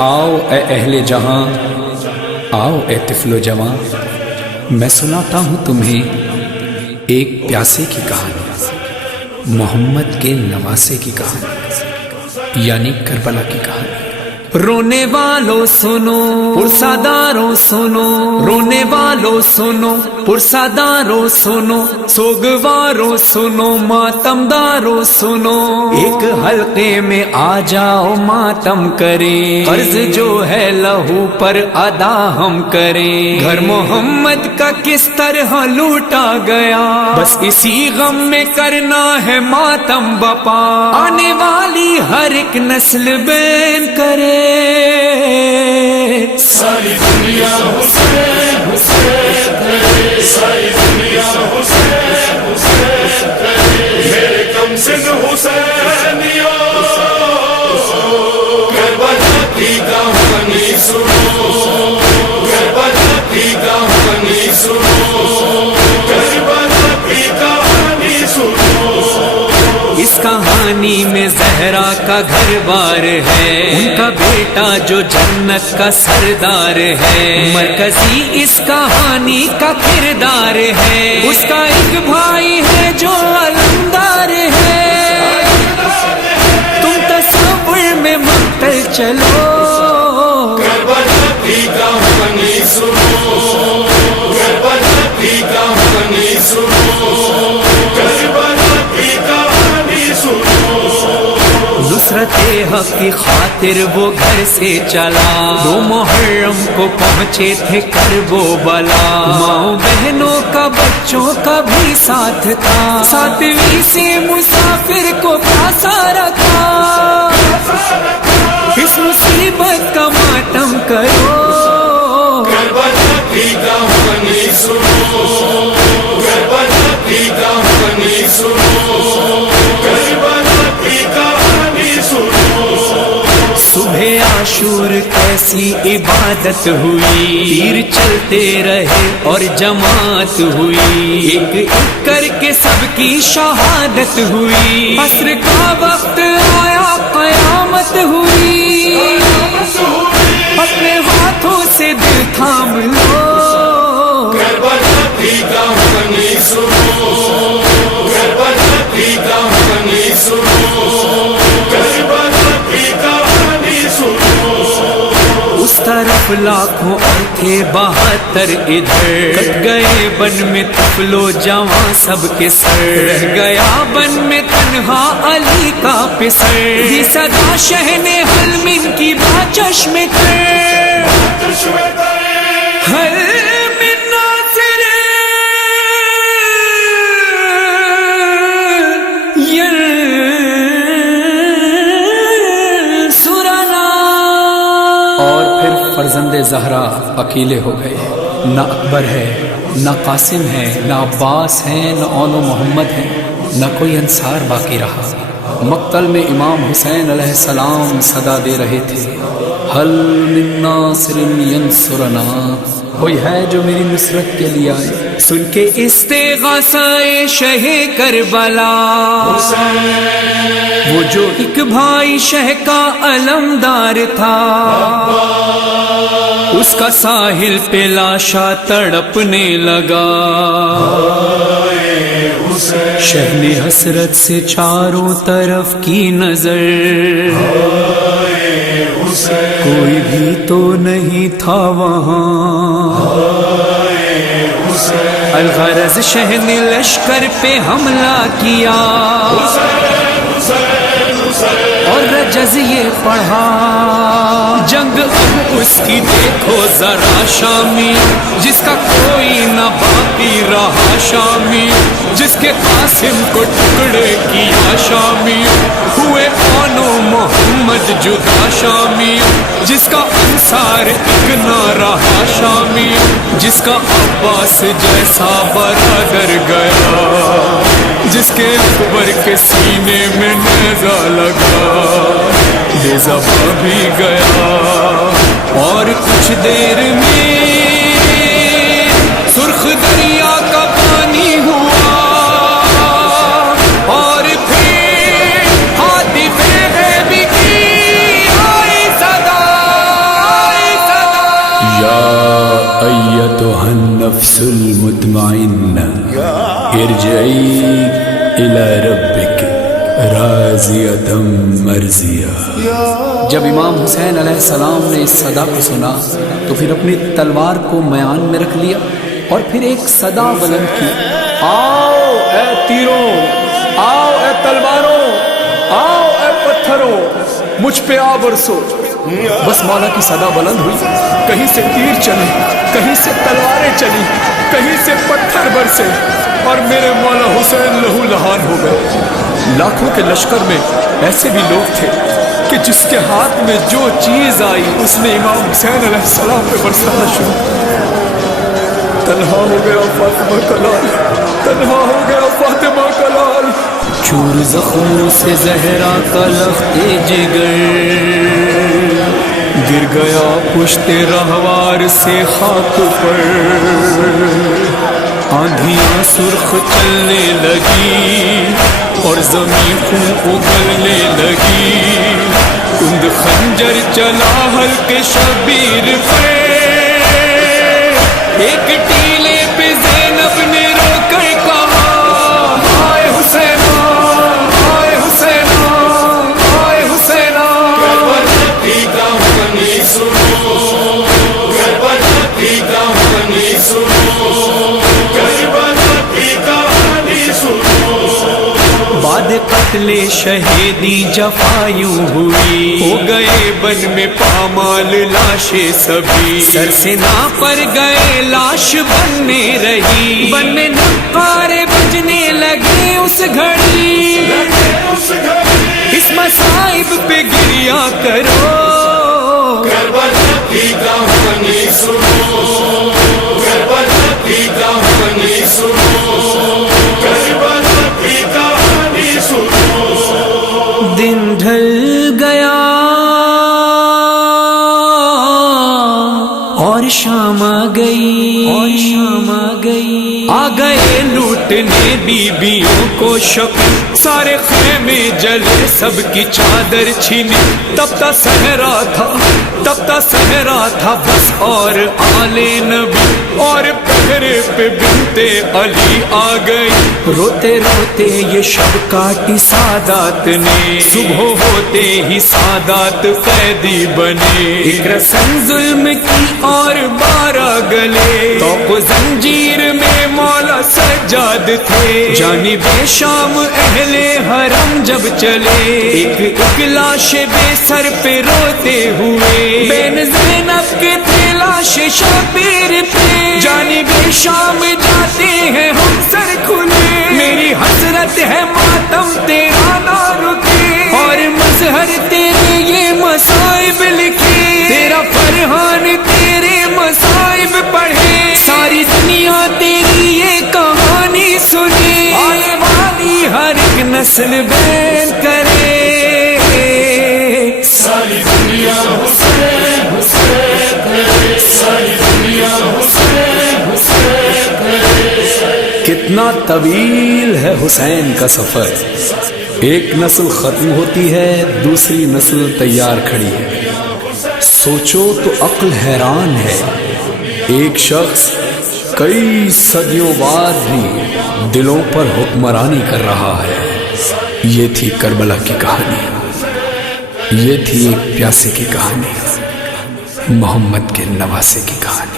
آؤ اے اہل جہاں، آؤ اے طفل و جواں، میں سناتا ہوں تمہیں ایک پیاسے کی کہانی، محمد کے نواسے کی کہانی، یعنی کربلا کی کہانی۔ رونے والوں سنو، پرساداروں سنو، رونے والوں سنو، پرساداروں سنو، سوگواروں سنو، ماتمداروں سنو، ایک حلقے میں آ جاؤ ماتم کریں، قرض جو ہے لہو پر ادا ہم کریں، گھر محمد کا کس طرح لوٹا گیا، بس اسی غم میں کرنا ہے ماتم بپا، آنے والی ہر ایک نسل بین کرے، ساری دنیا حسین حسین کرے، ساری دنیا حسین حسین کرے، میرے کم سن حسینیوں کربلا کی کہانی سنو، کربلا کی کہانی سنو، کربلا کی کہانی سنو۔ اس کہانی میں زہرا کا گھر بار ہے، ان کا بیٹا جو جنت کا سردار ہے، مرکزی اس کہانی کا کردار ہے، اس کا ایک بھائی ہے جو علمدار ہے، تم تصور میں مقتل چلو، کربلا کی کہانی سنو، کربلا کی کہانی سنو، کربلا کی کہانی سنو۔ نصرت حق کی خاطر وہ گھر سے چلا، 2 محرم کو پہنچے تھے کرب و بلا، ماں بہنوں کا بچوں کا بھی ساتھ تھا، 7ویں سے مسافر کو پیاسا رکھا، اس مصیبت کا ماتم کرو، کربلا کی کہانی سنو، کربلا کی کہانی سنو، کربلا کی کہانی سنو۔ صبح عاشور کیسی عبادت ہوئی، تیر چلتے رہے اور جماعت ہوئی، ایک ایک کر کے سب کی شہادت ہوئی، عصر کا وقت آیا قیامت ہوئی، اپنے ہاتھوں سے دل تھام لو، کربلا کی کہانی سنو، کربلا کی کہانی سنو، کربلا کی کہانی سنو۔ اس طرف لاکھوں اور تھے 72 ادھر، کٹ گئے بن میں طفل و جواں سب کے سر، رہ گیا بن میں تنہا علی کا پسر، یہ صدا شہن حلمن کی باچشم تر، ہر من ناصر ینصرنا۔ اور پھر فرزند زہرا اکیلے ہو گئے، نہ اکبر ہے، نہ قاسم ہے، نہ عباس ہے، نہ اون و محمد ہے، نہ کوئی انصار باقی رہا۔ مقتل میں امام حسین علیہ السلام صدا دے رہے تھے، حل من ناصر ینصرنا، کوئی ہے جو میری نصرت کے لیے آئے۔ سن کے استغاثہ شہ کربلا، وہ جو ایک بھائی شہ کا علمدار تھا، اس کا ساحل پہ لاشا تڑپنے لگا، شہ نے حسرت سے چاروں طرف کی نظر، کوئی بھی تو نہیں تھا وہاں، الغرض شہ نے لشکر پہ حملہ کیا، اور رجز یہ پڑھا، جنگ اب اس کی دیکھو ذرا شامی، جس کا کوئی نہ باقی رہا شامی، جس کے قاسم کو ٹکڑے کیا شامی، ہوئے اون و محمد جدا شامی، جس کا انصار ایک نہ رہا شامی، جس کا عباس جیسا برادر گیا، جس کے اکبر کے سینے میں نیزہ لگا، بے زباں بھی گیا، اور کچھ دیر میں سرخ دریا کا پانی ہوا، اور پھر ہاتھ غیب کی آئی صدا، أيتها النفس المطمئنة ارجعي إلى ربك راضية مرضية۔ جب امام حسین علیہ السلام نے اس صدا کو سنا تو پھر اپنی تلوار کو میان میں رکھ لیا اور پھر ایک صدا بلند کی، آؤ اے تیروں، آؤ اے تلواروں، آؤ اے پتھروں، مجھ پہ آ برسو۔ بس مولا کی صدا بلند ہوئی، کہیں سے تیر چلے، کہیں سے تلواریں چلی، کہیں سے پتھر برسے، اور میرے مولا حسین لہو لہان ہو گئے۔ لاکھوں کے لشکر میں ایسے بھی لوگ تھے کہ جس کے ہاتھ میں جو چیز آئی اس نے امام حسین علیہ السلام پہ برسانا شروع کیا۔ تنہا ہو گیا فاطمہ کا لال، تنہا ہو گیا فاطمہ کا لال، چور زخموں سے زہرا کا لخت جگر، گر گیا پشت رہوار سے خاک پر، آندھیاں سرخ چلنے لگی اور زمین خون اگلنے لگی، کند خنجر چلا حلقے شبیر پہ، ایک ٹیلے پہ زینب نے رو کر کہا، ہائے حسینہ، ہائے حسینہ، ہائے حسینہ۔ کربلا کی کہانی سنو، کربلا کی کہانی سنو، کربلا کی کہانی سنو۔ بعد قتل شہیدی جفایوں ہوئی، ہو گئے بن میں پامال لاشیں سبھی، سر سے نا پر گئے لاش بننے رہی، بننے نقارے بجنے لگے اس گھڑی، اس مصائب پہ گریا کرو۔ کربلا کی کہانی سنو، کربلا کی کہانی سنو، کربلا کی کہانی سنو۔ دن ڈھل گیا اور شام آ گئی، اور شام آ گئی، آ گئے لوٹنے بیبیوں کو شک، سارے خیمے جلے سب کی چادر چھینی، تبتا صحرا تھا، تبتا صحرا تھا بس، اور آل نبی اور پہرے پہ بنت علی آ گئی، روتے روتے یہ شب کاٹی سادات نے، صبح ہوتے ہی سادات قیدی بنے، ایک رسن ظلم کی اور 12 گلے، توق زنجیر میں مولا سجاد تھے، جانب شام اہل حرم جب چلے، ایک ایک لاش بے سر پہ روتے ہوئے، بین زینب کے تھے لاش شبیر پہ، جانب شام جاتے ہیں ہم سر کھلے، میری حسرت ہے ماتم تیرا نہ رکے، اور مظہر تیرے یہ مصائب لکھے، تیرا فرحان تیرے مصائب پڑھے، ساری دنیا تیری یہ کہانی سنے، آنے والی ہر ایک نسل بیان کرے، ساری دنیا حسین حسین کرے، ساری دنیا حسین حسین کرے۔ کتنا طویل ہے حسین کا سفر، ایک نسل ختم ہوتی ہے دوسری نسل تیار کھڑی ہے، سوچو تو عقل حیران ہے، ایک شخص کئی صدیوں بعد بھی دلوں پر حکمرانی کر رہا ہے۔ یہ تھی کربلا کی کہانی، یہ تھی ایک پیاسے کی کہانی، محمد کے نواسے کی کہانی۔